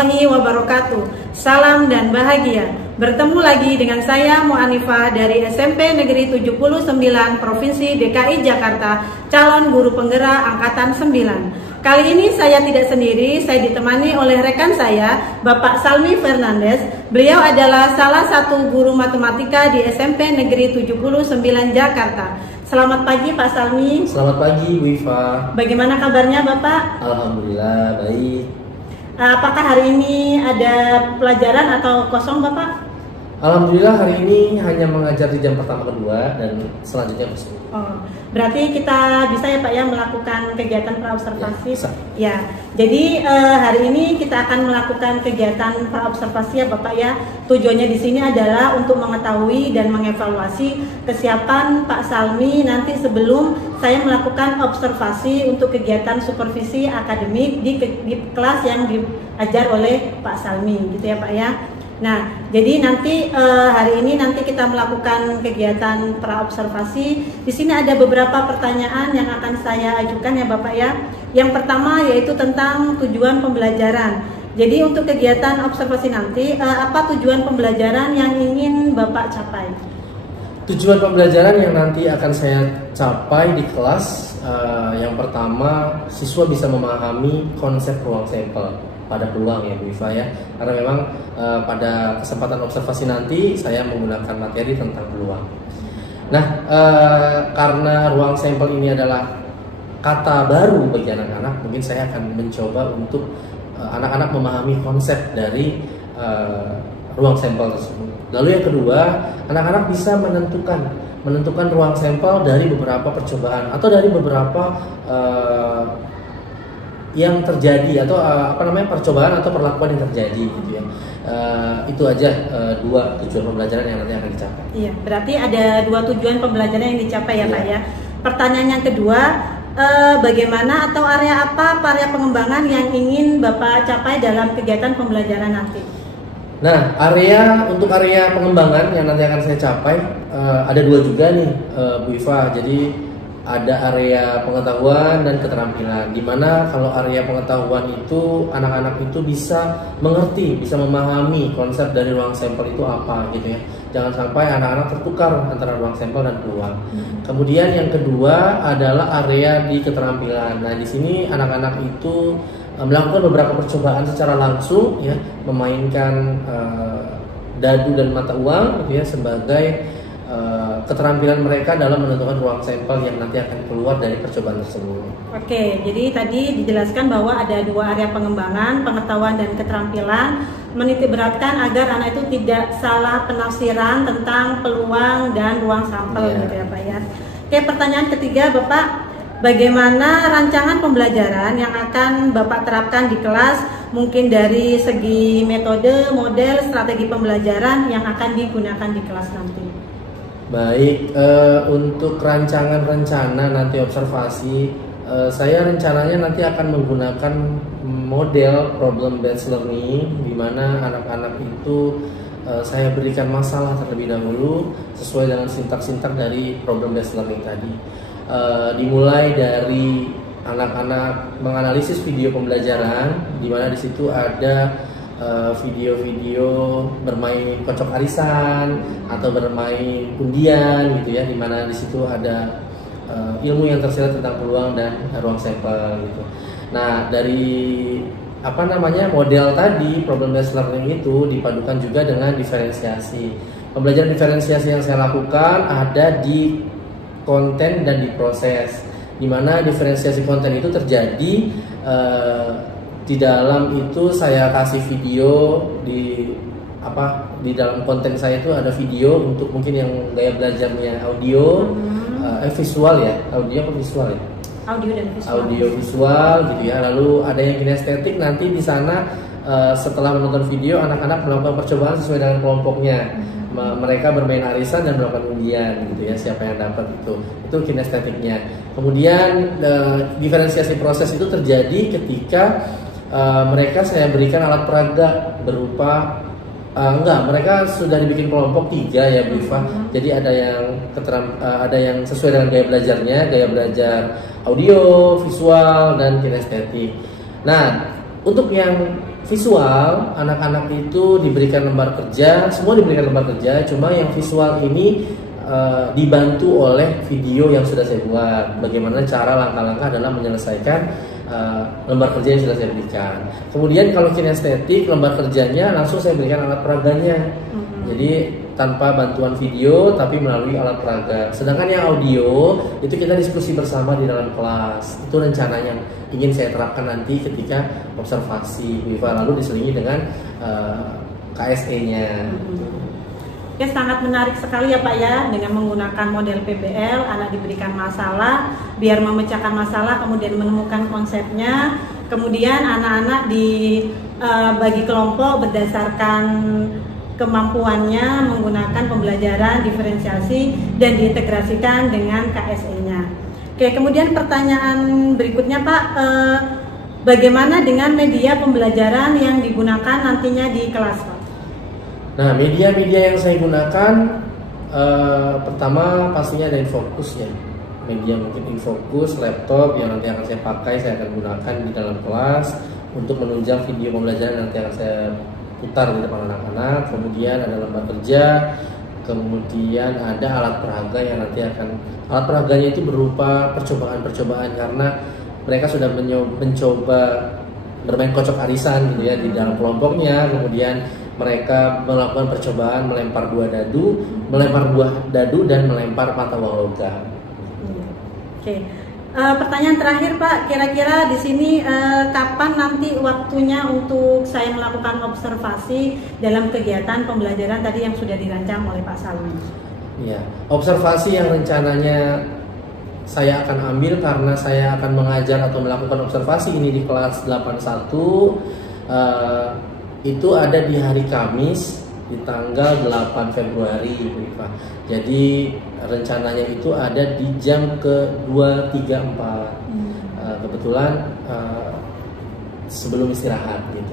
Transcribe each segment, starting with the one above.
warahmatullahi wabarakatuh. Salam dan bahagia. Bertemu lagi dengan saya Mu'anifah dari SMP Negeri 79 Provinsi DKI Jakarta, calon guru penggerak angkatan 9. Kali ini saya tidak sendiri, saya ditemani oleh rekan saya, Bapak Salmi Fernandes. Beliau adalah salah satu guru matematika di SMP Negeri 79 Jakarta. Selamat pagi Pak Salmi. Selamat pagi Bu Iva. Bagaimana kabarnya Bapak? Alhamdulillah baik. Apakah hari ini ada pelajaran atau kosong Bapak? Alhamdulillah hari ini hanya mengajar di jam pertama kedua dan selanjutnya kosong. Oh, berarti kita bisa ya Pak ya melakukan kegiatan praobservasi. Ya, jadi hari ini kita akan melakukan kegiatan praobservasi ya Bapak ya. Tujuannya di sini adalah untuk mengetahui dan mengevaluasi kesiapan Pak Salmi nanti sebelum saya melakukan observasi untuk kegiatan supervisi akademik di kelas yang diajar oleh Pak Salmi, gitu ya Pak ya. Nah, jadi nanti hari ini nanti kita melakukan kegiatan praobservasi. Di sini ada beberapa pertanyaan yang akan saya ajukan ya Bapak ya. Yang pertama yaitu tentang tujuan pembelajaran. Jadi untuk kegiatan observasi nanti, apa tujuan pembelajaran yang ingin Bapak capai? Tujuan pembelajaran yang nanti akan saya capai di kelas, yang pertama siswa bisa memahami konsep ruang sampel pada peluang ya Bu Iva ya, karena memang pada kesempatan observasi nanti saya menggunakan materi tentang peluang. Nah, karena ruang sampel ini adalah kata baru bagi anak-anak, mungkin saya akan mencoba untuk anak-anak memahami konsep dari ruang sampel tersebut. Lalu yang kedua, anak-anak bisa menentukan ruang sampel dari beberapa percobaan atau dari beberapa yang terjadi atau percobaan atau perlakuan yang terjadi gitu ya. Itu aja dua tujuan pembelajaran yang nanti akan dicapai. Iya, berarti ada dua tujuan pembelajaran yang dicapai ya Pak ya. Pertanyaan yang kedua, bagaimana atau area apa area pengembangan yang ingin Bapak capai dalam kegiatan pembelajaran nanti? Nah, untuk area pengembangan yang nanti akan saya capai ada dua juga nih Bu Iva. Jadi ada area pengetahuan dan keterampilan, dimana kalau area pengetahuan itu anak-anak itu bisa mengerti, bisa memahami konsep dari ruang sampel itu apa gitu ya. Jangan sampai anak-anak tertukar antara ruang sampel dan peluang. Kemudian yang kedua adalah area di keterampilan. Nah, di sini anak-anak itu melakukan beberapa percobaan secara langsung ya, memainkan dadu dan mata uang gitu ya sebagai keterampilan mereka dalam menentukan ruang sampel yang nanti akan keluar dari percobaan tersebut. Oke, jadi tadi dijelaskan bahwa ada dua area pengembangan, pengetahuan dan keterampilan, menitikberatkan agar anak itu tidak salah penafsiran tentang peluang dan ruang sampel gitu ya Pak ya. Oke, pertanyaan ketiga Bapak, bagaimana rancangan pembelajaran yang akan Bapak terapkan di kelas, mungkin dari segi metode, model, strategi pembelajaran yang akan digunakan di kelas nanti? Baik, untuk rancangan rencana nanti observasi, saya rencananya nanti akan menggunakan model problem based learning, di mana anak-anak itu saya berikan masalah terlebih dahulu sesuai dengan sintak-sintak dari problem based learning tadi. Dimulai dari anak-anak menganalisis video pembelajaran, di mana di situ ada video-video bermain kocok arisan atau bermain undian gitu ya, dimana di situ ada ilmu yang tersirat tentang peluang dan ruang sampel gitu. Nah, dari model tadi problem based learning itu dipadukan juga dengan diferensiasi. Pembelajaran diferensiasi yang saya lakukan ada di konten dan di proses, dimana diferensiasi konten itu terjadi di dalam itu saya kasih video di dalam konten saya itu ada video untuk mungkin yang gaya belajarnya audio, visual ya, audio apa visual ya? Audio dan visual. Audio visual gitu ya. Lalu ada yang kinestetik, nanti di sana setelah menonton video anak-anak melakukan percobaan sesuai dengan kelompoknya. Mereka bermain arisan dan melakukan undian gitu ya, siapa yang dapat itu kinestetiknya. Kemudian diferensiasi proses itu terjadi ketika mereka saya berikan alat peraga berupa mereka sudah dibikin kelompok 3 ya Bu Iva. Jadi ada yang sesuai dengan gaya belajarnya, gaya belajar audio, visual dan kinestetik. Nah, untuk yang visual, anak-anak itu diberikan lembar kerja, semua diberikan lembar kerja, cuma yang visual ini dibantu oleh video yang sudah saya buat. Bagaimana cara langkah-langkah dalam menyelesaikan lembar kerja yang sudah saya berikan. Kemudian kalau kinestetik, lembar kerjanya langsung saya berikan alat peraganya. Jadi tanpa bantuan video tapi melalui alat peraga. Sedangkan yang audio itu kita diskusi bersama di dalam kelas. Itu rencananya ingin saya terapkan nanti ketika observasi lalu diselingi dengan KSE-nya. Oke, sangat menarik sekali ya Pak ya, dengan menggunakan model PBL, anak diberikan masalah, biar memecahkan masalah, kemudian menemukan konsepnya, kemudian anak-anak dibagi kelompok berdasarkan kemampuannya menggunakan pembelajaran diferensiasi dan diintegrasikan dengan KSE-nya. Oke, kemudian pertanyaan berikutnya Pak, bagaimana dengan media pembelajaran yang digunakan nantinya di kelas Pak? Nah, media-media yang saya gunakan pertama pastinya ada Infokus ya. Media mungkin Infokus, laptop yang nanti akan saya pakai, saya akan gunakan di dalam kelas untuk menunjang video pembelajaran yang nanti akan saya putar di depan anak-anak. Kemudian ada lembar kerja, kemudian ada alat peraga yang nanti akan, alat peraganya itu berupa percobaan-percobaan karena mereka sudah mencoba bermain kocok arisan gitu ya di dalam kelompoknya. Kemudian mereka melakukan percobaan melempar buah dadu dan melempar mata uang logam. Oke. Pertanyaan terakhir Pak, kira-kira di sini kapan nanti waktunya untuk saya melakukan observasi dalam kegiatan pembelajaran tadi yang sudah dirancang oleh Pak Salmi? Ya, observasi yang rencananya saya akan ambil karena saya akan mengajar atau melakukan observasi ini di kelas 81 itu ada di hari Kamis di tanggal 8 Februari Bu Iva. Jadi rencananya itu ada di jam ke-2.34 kebetulan sebelum istirahat gitu.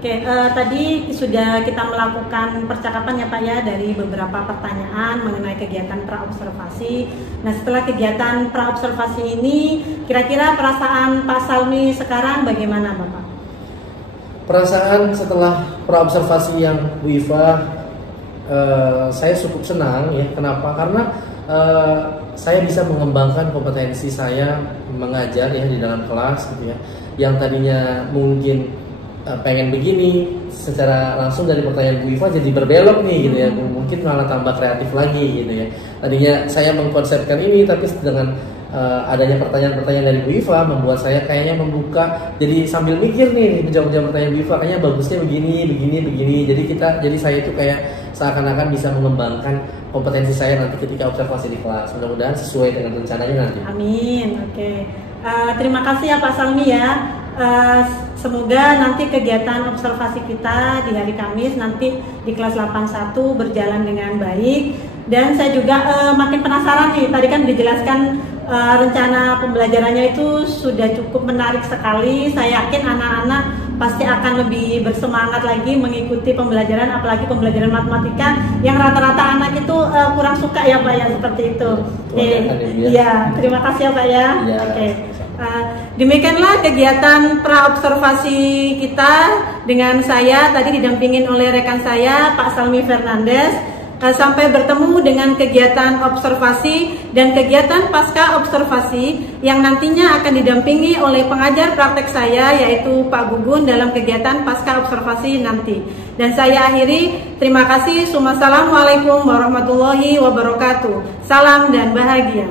Oke, tadi sudah kita melakukan percakapan ya Pak ya dari beberapa pertanyaan mengenai kegiatan praobservasi. Nah, setelah kegiatan praobservasi ini, kira-kira perasaan Pak Salmi sekarang bagaimana Bapak? Perasaan setelah praobservasi yang Bu Iva, saya cukup senang ya. Kenapa? Karena saya bisa mengembangkan kompetensi saya mengajar ya di dalam kelas gitu ya. Yang tadinya mungkin pengen begini, secara langsung dari pertanyaan Bu Iva jadi berbelok nih gitu ya. Mungkin malah tambah kreatif lagi gitu ya. Tadinya saya mengkonsepkan ini, tapi dengan adanya pertanyaan-pertanyaan dari Bu Iva membuat saya kayaknya membuka, jadi sambil mikir nih menjawab pertanyaan Bu Iva, kayaknya bagusnya begini. Jadi saya itu kayak seakan-akan bisa mengembangkan kompetensi saya nanti ketika observasi di kelas. Mudah-mudahan sesuai dengan rencananya nanti. Amin. Oke. Terima kasih ya Pak Salmi ya. Semoga nanti kegiatan observasi kita di hari Kamis nanti di kelas 81 berjalan dengan baik. Dan saya juga makin penasaran nih, tadi kan dijelaskan rencana pembelajarannya itu sudah cukup menarik sekali. Saya yakin anak-anak pasti akan lebih bersemangat lagi mengikuti pembelajaran, apalagi pembelajaran matematika yang rata-rata anak itu kurang suka ya Pak ya, seperti itu. Iya, terima kasih ya Pak ya. Oke. Demikianlah kegiatan praobservasi kita dengan saya tadi didampingin oleh rekan saya Pak Salmi Fernandes. Sampai bertemu dengan kegiatan observasi dan kegiatan pasca observasi yang nantinya akan didampingi oleh pengajar praktek saya yaitu Pak Gugun dalam kegiatan pasca observasi nanti. Dan saya akhiri, terima kasih. Wassalamualaikum warahmatullahi wabarakatuh. Salam dan bahagia.